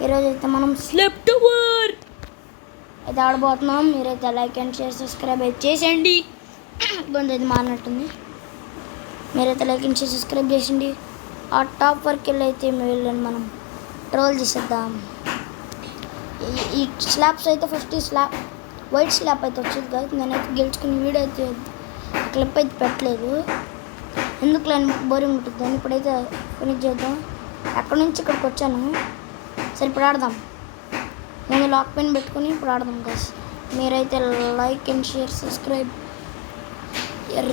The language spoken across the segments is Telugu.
ఈరోజు అయితే మనం స్లెప్ టవర్ అయితే ఆడబోతున్నాం. మీరైతే లైక్ అండ్ షేర్ సబ్స్క్రైబ్ అయితే చేసేయండి. గొంతు అయితే మారినట్టుంది. మీరైతే లైక్ అండ్ షేర్ సబ్స్క్రైబ్ చేసిండి. ఆ టాప్ వరకు వెళ్ళి అయితే వెళ్ళండి, మనం ట్రోల్ చేసేద్దాం. ఈ స్లాబ్స్ అయితే ఫస్ట్ ఈ స్లాబ్ వైట్ స్లాబ్ అయితే వచ్చేది కాదు. నేనైతే గెలుచుకుని వీడియో అయితే క్లిప్ అయితే పెట్టలేదు, ఎందుకు లేని బోరింగ్ ఉంటుంది అని. ఇప్పుడైతే ఫినిష్ చేద్దాం. అక్కడి నుంచి ఇక్కడికి వచ్చాను. సరే ఇప్పుడు ఆడదాం. నేను లాక్ పెన్ పెట్టుకుని ఇప్పుడు ఆడదాం గైస్. మీరైతే like and share subscribe.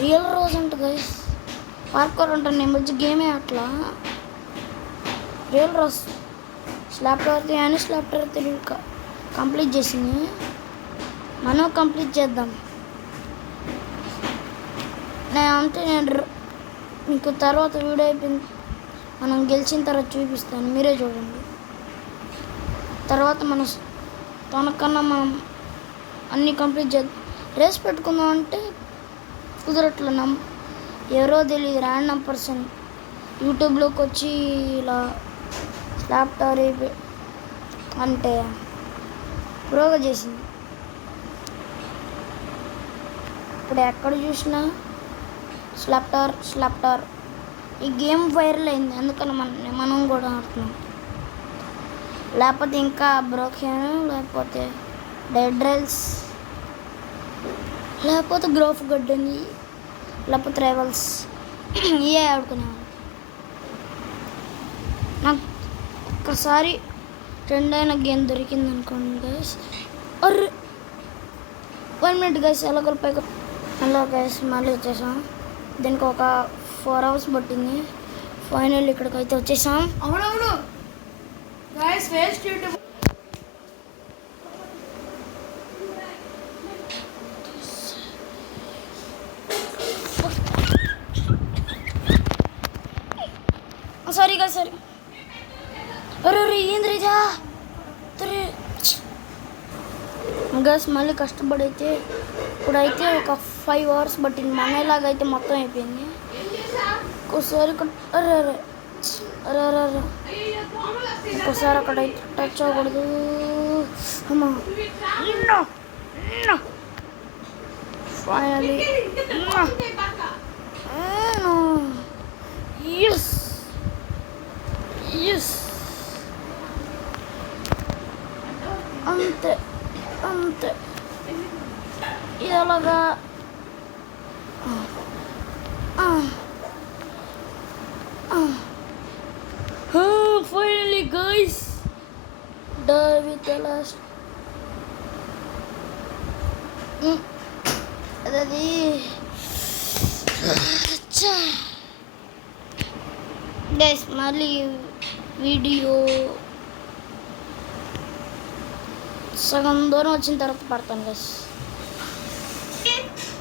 Real రోజు అంట గైస్, పార్కర్ ఉంటాను నేను మంచి గేమే అట్లా. రియల్ రోజ్ స్లాబ్ టవర్ అని స్లాబ్ టవర్ తెలియదు కంప్లీట్ చేసింది. మనం కంప్లీట్ చేద్దాం. నేను మీకు తర్వాత వీడియో అయిపోయింది, మనం గెలిచిన తర్వాత చూపిస్తాను, మీరే చూడండి. తర్వాత తనకన్నా మనం అన్నీ కంప్లీట్ చేద్దాం. రేస్ పెట్టుకుందాం అంటే కుదరట్లే. ఎవరో తెలియదు ర్యాండమ్ పర్సన్ యూట్యూబ్లోకి వచ్చి ఇలా స్లాబ్ టవర్ అంటే ప్రోగా చేసింది. ఇప్పుడు ఎక్కడ చూసినా స్లాబ్ టవర్ ఈ గేమ్ వైరల్ అయింది, అందుకని మనం కూడా ఆడుతున్నాం. లేకపోతే ఇంకా బ్రోకెన్, లేకపోతే డెడ్ రైల్స్, లేకపోతే గ్రోఫ్ గడ్డని, లేకపోతే రైవల్స్ ఇవే ఆడుకునేవాళ్ళు. నాకు ఒక్కసారి ట్రెండ్ అయిన గేమ్ దొరికింది అనుకోండి guys. Array 1 minute guys. Hello guys, మళ్ళీ వచ్చేసాం. దీనికి ఒక 4 hours పట్టింది. ఫైనల్ ఇక్కడికైతే వచ్చేసాం. అవునవును guys, waste YouTube. Sorry guys, sorry. అరే ఏంద్రిజా గైస్, మళ్ళీ కష్టపడైతే ఇప్పుడైతే ఒక 5 hours పట్టింది. మనలాగైతే మొత్తం అయిపోయింది. ఒక్కోసారి అరే అరే అరే అరే అరే ఒక్కోసారి అక్కడైతే టచ్ అవ్వకూడదు. అమ్మా ఫైనలీ ఎస్ ఎస్ అంతే అంతే. ఇది అలాగా finally guys, done with the last. అది గైస్, మళ్ళీ వీడియో సగం దూరం వచ్చిన తర్వాత పడతాను గైస్.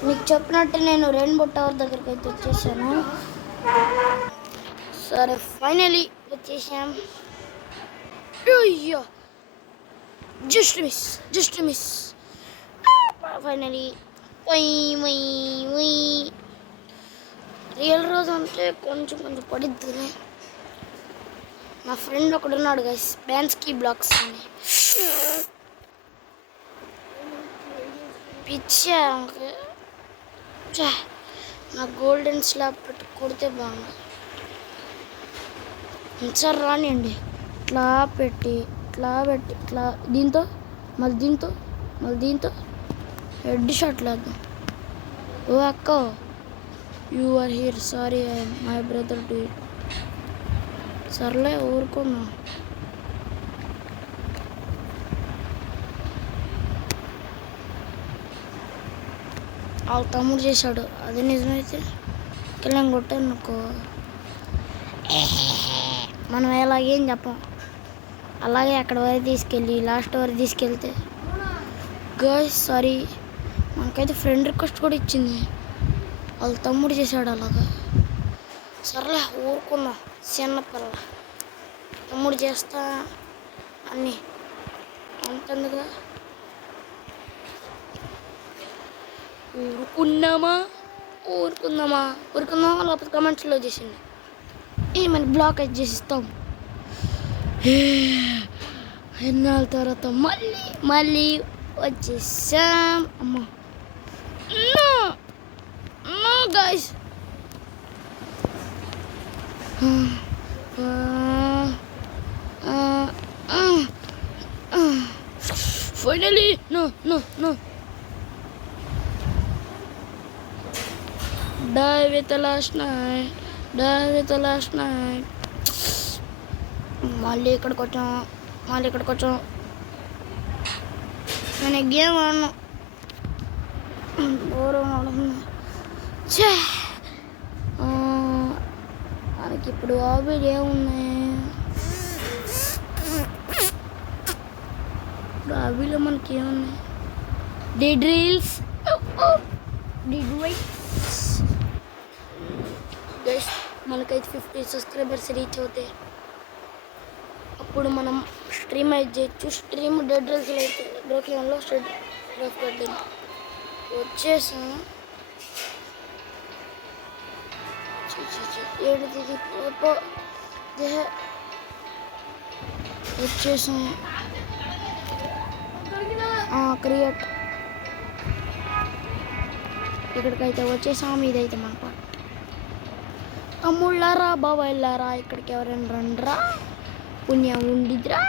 మీకు చెప్పినట్టు నేను రెయిన్బో టవర్ దగ్గరికి అయితే వచ్చేసాను. సరే ఫైనలీ వచ్చేసాం. Just miss finally. రియల్ రోజు అంటే కొంచెం పడిద్ది. మా ఫ్రెండ్ ఒకడు ఉన్నాడు గైస్, బ్యాన్స్కీ బ్లాక్స్ అని. పిచ్చా నా గోల్డెన్ స్లాబ్ పెట్టి కొడితే బాగుంది. సార్ రానియండి. ఇట్లా పెట్టి ఇట్లా దీంతో మళ్ళీ దీంతో హెడ్ షాట్ లేద్దాం. ఓ అక్క, you are here, sorry my brother to it. సర్లే ఊరుకున్నా. వాళ్ళ తమ్ముడు చేశాడు, అది నిజమైతే కిల్లం కొట్టాను అనుకో, మనం ఎలాగేం చెప్పం. అలాగే అక్కడ వరకు తీసుకెళ్ళి లాస్ట్ వరకు తీసుకెళ్తే గైస్ సారీ, మనకైతే ఫ్రెండ్ రిక్వెస్ట్ కూడా ఇచ్చింది. వాళ్ళ తమ్ముడు చేశాడు అలాగా. సర్లే ఊరుకున్నా, చిన్నపిల్ల తమ్ముడు చేస్తా అన్నీ అంతగా ఊరుకుందామా లేకపోతే కమెంట్స్లో చేసింది. మన బ్లాక్ అయితే చేసిస్తాం. ఎన్నాళ్ళ తర్వాత మళ్ళీ వచ్చేసాం. అమ్మా no guys, finally no. Die with the last night. మళ్ళీ ఇక్కడికి వచ్చాం. నేను గేమ్ ఆడను. మనకి ఇప్పుడు హాబీలు ఏమున్నాయి? హాబీలో మనకి ఏమున్నాయి? డిడ్ రీల్స్, గైస్ మనకైతే 50 సబ్స్క్రైబర్స్ రీచ్ అవుతే అప్పుడు మనం స్ట్రీమ్ అయితే చేయొచ్చు. స్ట్రీమ్ డెడ్ రీల్స్లో అయితే బ్రోకెన్లో స్ట్రెడ్ రఫ్ కట్టింది వచ్చేసాం. ఏడుది వచ్చేసాం. క్రియేట్ ఇక్కడికైతే వచ్చేసాం. ఇదైతే మన పాట. తమ్ముళ్ళారా బాబాయిల్లారా ఇక్కడికి ఎవరైనా రండిరా, పుణ్యం ఉండిద్రా.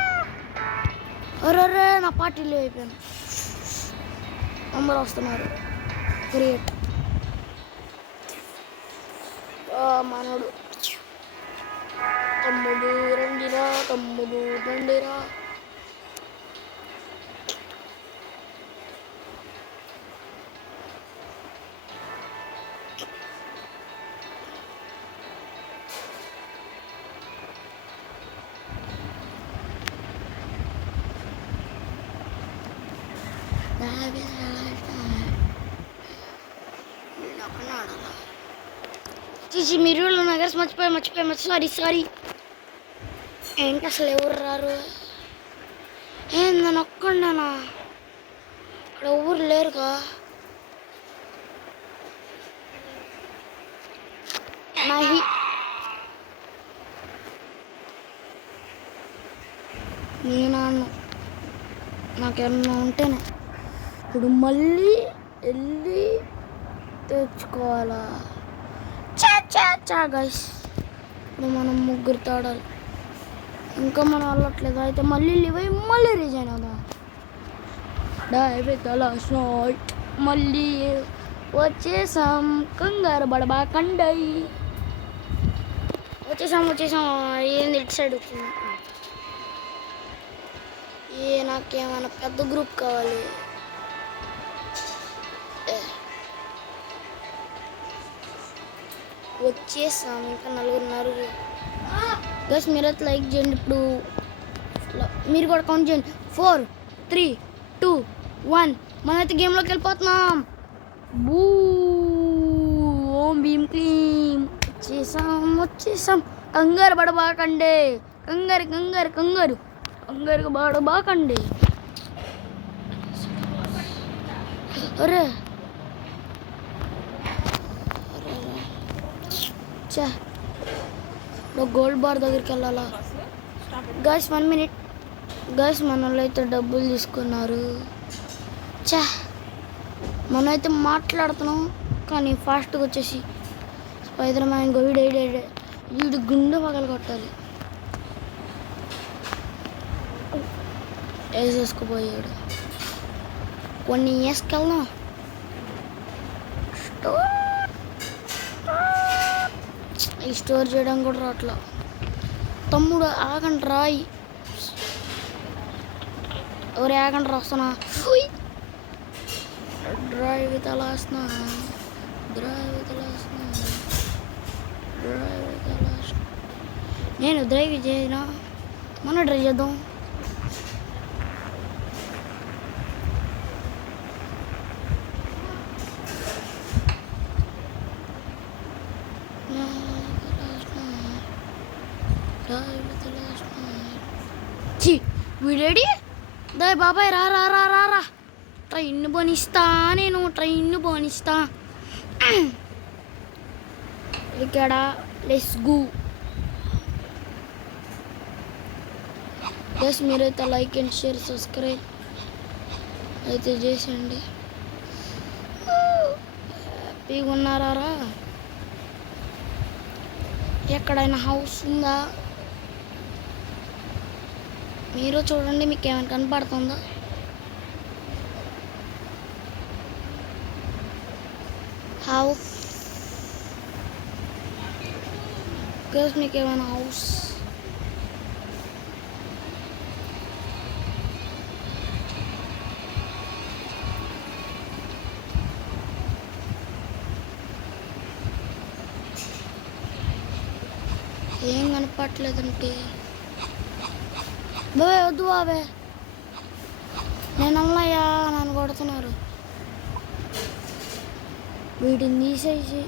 అరే నా పార్టీలో అయిపోయాను. అందరూ వస్తున్నారు. క్రియేట్ మనోడు తమ్ముడు రండిరా. చూసి మీరు నగర్స్ మర్చిపోయి సారీ. ఏంటి అసలు ఎవరు రారు? నన్ను ఒక్కడానా? ఇక్కడ ఊరు లేరుగా. నేనాను నాకేమన్నా ఉంటేనే ఇప్పుడు మళ్ళీ వెళ్ళి తెచ్చుకోవాలా? చా గైస్ ఇప్పుడు మనం ముగ్గురు తాడాలి. ఇంకా మనం వెళ్ళట్లేదు. అయితే మళ్ళీ లీవ్ అయ్యి మళ్ళీ రీజైన్ అవుదాం. మళ్ళీ వచ్చేసాం. కంగారు బడబాకండి. వచ్చేసాం. ఏంది ఇటు సైడ్ వచ్చింది? నాకేమైనా పెద్ద గ్రూప్ కావాలి. వచ్చేసాం. ఇంకా నలుగురు. గైస్ మీరైతే లైక్ చేయండి. ఇప్పుడు మీరు కూడా కౌంట్ చేయండి. 4, 3, 2, 1 మనమైతే గేమ్లోకి వెళ్ళిపోతున్నాం. బూ ఓం భీమ్ క్లీం. వచ్చేసాం. కంగారు పడబాకండి. కంగారు పడబాకండి. అరే గోల్డ్ బార్ దగ్గరికి వెళ్ళాలా? Guys 1 minute. గైస్ మన వాళ్ళు అయితే డబ్బులు తీసుకున్నారు. మనమైతే మాట్లాడుతున్నాం కానీ ఫాస్ట్గా వచ్చేసి స్పైడర్ మ్యాన్ వీడు గుండె పగలు కొట్టాలి. వేసేసుకుపోయాడు. కొన్ని వేసుకెళ్దాం. ఈ స్టోర్ చేయడం కూడా రాట్లా. తమ్ముడు ఆగండి రాయి. ఎవరు ఆగండి వస్తున్నా. Drive with last. నేను డ్రైవ్ చేయనా? మనం డ్రైవ్ చేద్దాం. వీడేడి? దా బాబాయ్ రా. ట్రైన్ పోనిస్తా. ఇక్కడ లెట్స్ గో. ప్లస్ మీరైతే లైక్ అండ్ షేర్ సబ్స్క్రైబ్ అయితే చేసేయండి. హ్యాపీగా ఉన్నారా? ఎక్కడైనా హౌస్ ఉందా? మీరు చూడండి, మీకు ఏమైనా కనపడుతుందా? హౌస్ గర్ల్స్, మీకు ఏమైనా హౌస్ ఏం కనపట్లేదంటే బాబే వద్దు బాబే, నేను అమ్మయ్యా నన్ను కొడుతున్నారు. వీటిని తీసేసి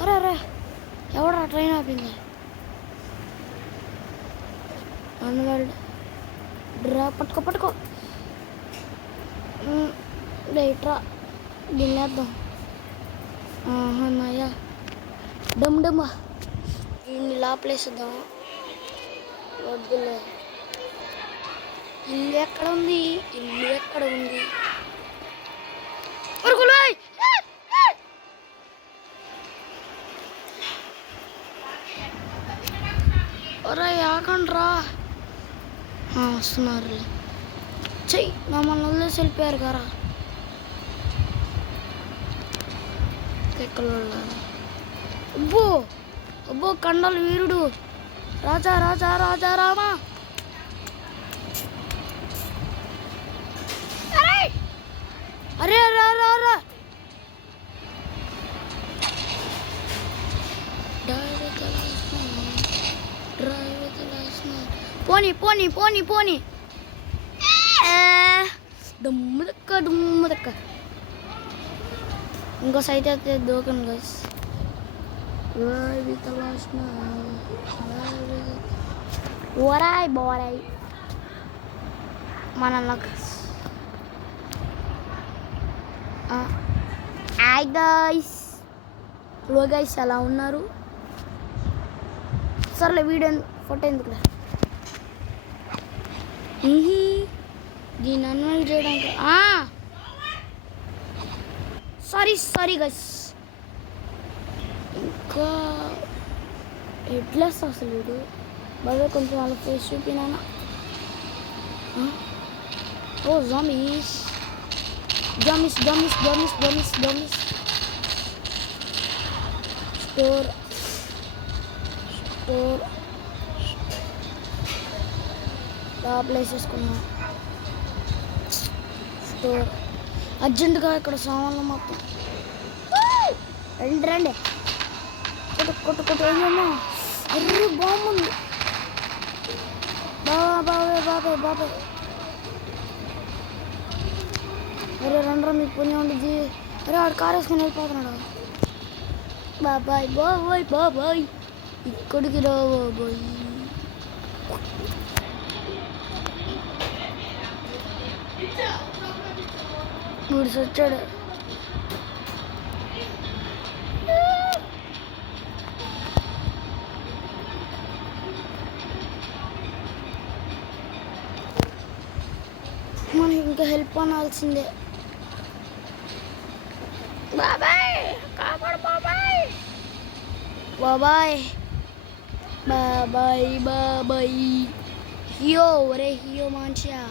అరే అరే ఎవడా ట్రైన్ ఆపింది? అన్నవాళ్ళు డ్రా పట్టుకో పట్టుకో రైట్రా గిల్లేద్దాం. అన్నయ్య డమ్ డమ్ వీడిని లోపలేసేద్దాం. వద్దులే. ఇల్లు ఎక్కడ ఉంది? ఇల్లు ఎక్కడ ఉంది? ఒరే ఆకండ్రా, వస్తున్నారులే. చెయ్యి మమ్మల్ని వదిలేసి వెళ్ళిపోయారు కదా ఎక్కల. అబ్బో అబ్బో కండలు వీరుడు రాజా రాజా రాజా రామా. అరే రా రా రా. పోనీ పోనీ పోనీ పోనీ. దుమ్ము దక్క దుమ్ము దక్క. ఇంకో సైట్ అయితే దూకండి గైస్. ఓరాయ్ బోరాయ్ మన హాయ్ గైస్. హలో గైస్, ఎలా ఉన్నారు? సర్లే వీడియో ఫోటో ఎందుకులే. దీన్ని అన్వైల్ చేయడానికి సారీ సారీ గైస్. ఇంకా ఎడ్లెస్ అసలు వీడు బాగా కొంచెం వాళ్ళ ఫేస్ చూపినా. ఓ జామీస్ జామీస్ జామీస్ జామీస్ జామీస్ జామీస్. స్టోర్ స్టోర్ ప్లేస్ వేసుకున్నాం. స్టోర్ అర్జెంటుగా ఇక్కడ సామాన్లు మొత్తం రండి రండి. కొట్టు కొట్టు కొట్టు. అయ్యమ్మా ఎర్ర బాగుంది. బాబాయ్ బాబాయ్ బాబాయ్. అరే రండ్రా, మీకు పుణ్యం ఉండేది. అరే ఆడు కారు వేసుకొని వెళ్ళిపోతున్నాడు. బాబాయ్ బాబాయ్ బాబాయ్, ఇక్కడికి రా బాబాయ్. వీడు వచ్చాడు. మనకి ఇంకా హెల్ప్ అనాల్సిందే. బాబాయ్ కాపాడు బాబాయ్. బాబాయ్ బాబాయ్ బాబాయ్. హియో ఒరే హియో మంచిగా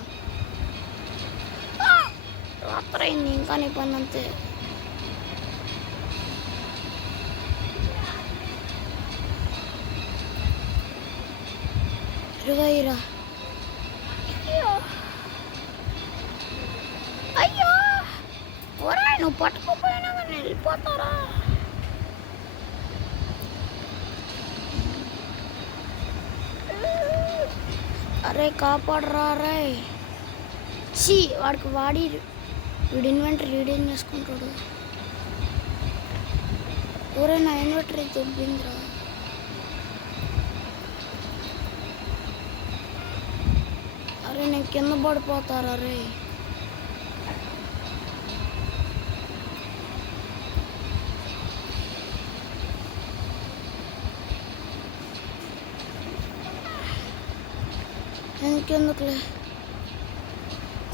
రాత్రి అయింది, ఇంకా నీ పని అంతే. ఇరుగా అయ్యో ఒరే, నువ్వు పట్టుకోపోయినా కానీ వెళ్ళిపోతారా? అరే కాపాడరా రే. వాడికి వీడి ఇన్వెంటరీ రీడేం చేసుకుంటాడు. ఒరే నా ఇన్వెంటరీ దొబ్బిందిరా. అరే నేను కింద పడిపోతారా రే. ఎందుకులే,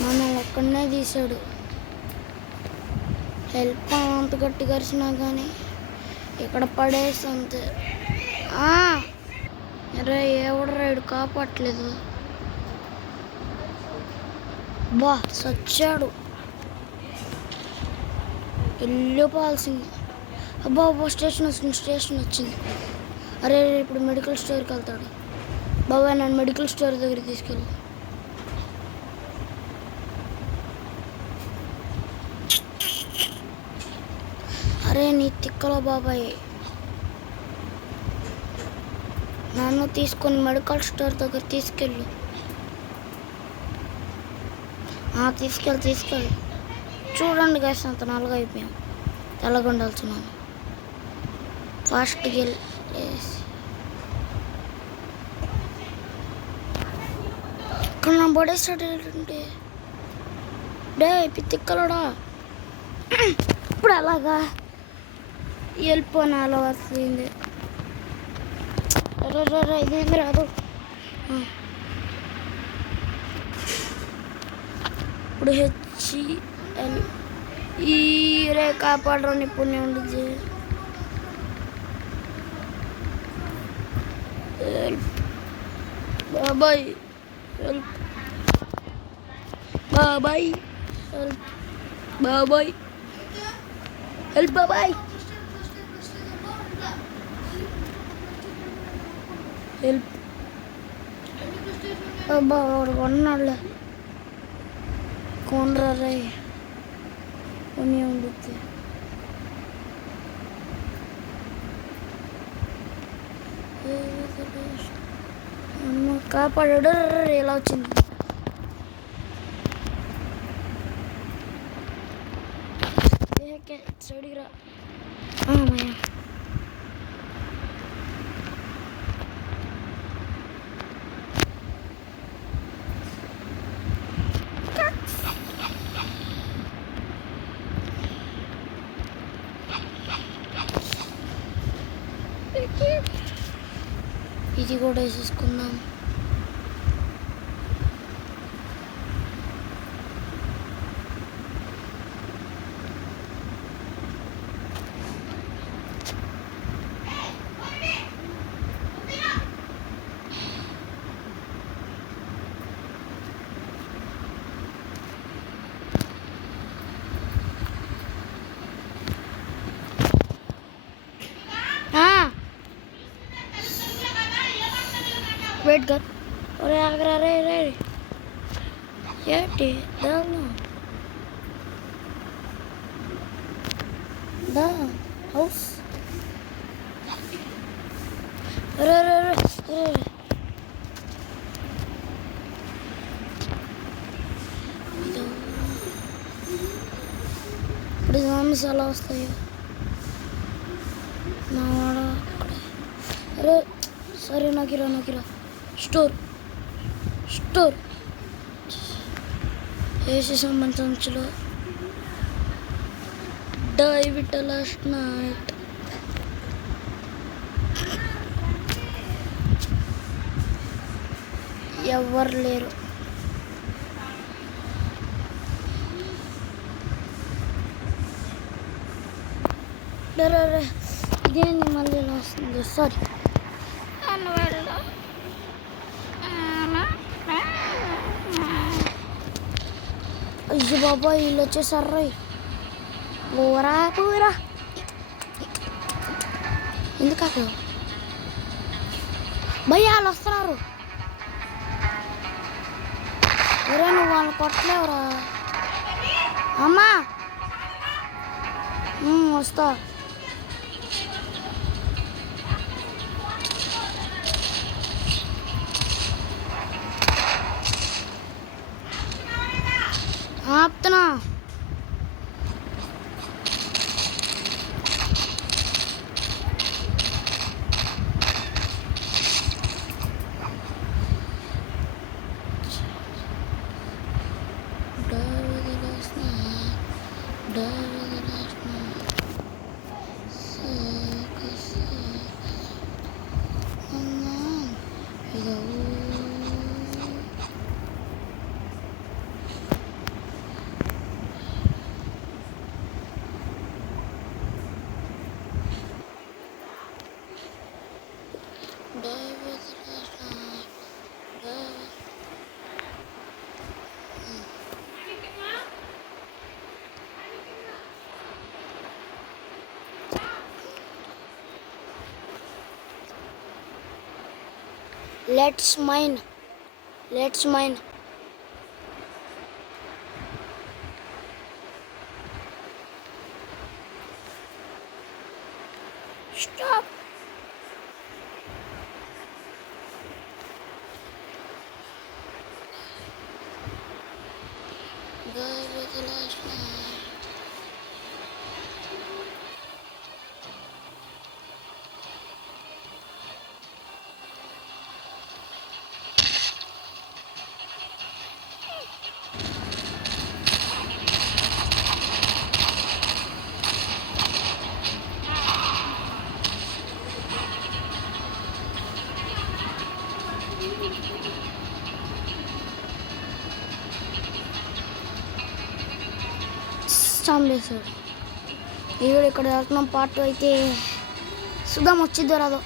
మనం ఒక్కడనే తీసాడు. హెల్ప్ అంత గట్టి కరిచినా కానీ ఇక్కడ పడేసి అంతే. రే ఎవడు రైడు కాపాడలేదు. బా సచ్చాడు, వెళ్ళిపోవాల్సింది. అబ్బా స్టేషన్ వచ్చింది. అరే ఇప్పుడు మెడికల్ స్టోర్కి వెళ్తాడు. బాబాయ్ నన్ను మెడికల్ స్టోర్ దగ్గరికి తీసుకెళ్ళి. అరే నీ తిక్కలో బాబాయ్, నన్ను తీసుకొని మెడికల్ స్టోర్ దగ్గర తీసుకెళ్ళు. తీసుకెళ్ళి. చూడండి గాయస్, అంత నల్లగా అయిపోయాం. తెల్లగా ఉండాల్సినాను. ఫాస్ట్గా వెళ్ళేసి ఇక్కడ నా పడేసాడు ఏంటంటే. డే పిత్తిక్కలడా, ఇప్పుడు అలాగా వెళ్ళిపోయిన అలా వస్తుంది. ఇదేమి రాదు. ఇప్పుడు HL ఈ రే కాపాడరు పుణ్యం ఉండదు. బాబాయ్ హెల్ప్, బాబాయ్ హెల్ప్, బాబాయ్ హెల్ప్, బాబాయ్ హెల్ప్. అబ్బా వాడు కొన్నాడులే, కొనరా రే కొని ఉండుద్ది. కాపాడాడు. ఎలా వచ్చింది? సైడ్కి రా. మాయా ఇది కూడా వేసేసుకుందాం. వెయిట్ గర్. ఒరే ఆగరా రే రే ఏంటి దా హౌస్. రే రే రే రే ఇప్పుడు మామిస్ ఎలా వస్తాయో నా వాడ. అరే సరే నాకిరా స్టోర్ వేసేసాం మన సంచులో. డైవిట్ లాస్ట్ నైట్. ఎవరు లేరు. ఇదేంది మళ్ళీ ఇలా వస్తుంది? సారీ అయ్యో బాబా వీళ్ళు వచ్చేసారు. పూరా ఎందుకు అక్కడ భయ్యా వాళ్ళు వస్తున్నారు. ఒరే నువ్వు వాళ్ళు కొట్టలేవురా. అమ్మా వస్తా. ఆపుతున్నా. Let's mine stop. సాంబేశ్వర్ ఈ వీడియో ఇక్కడ వెళ్తున్నాం. పార్ట్ అయితే సుధాం వచ్చిద్దో రాదో.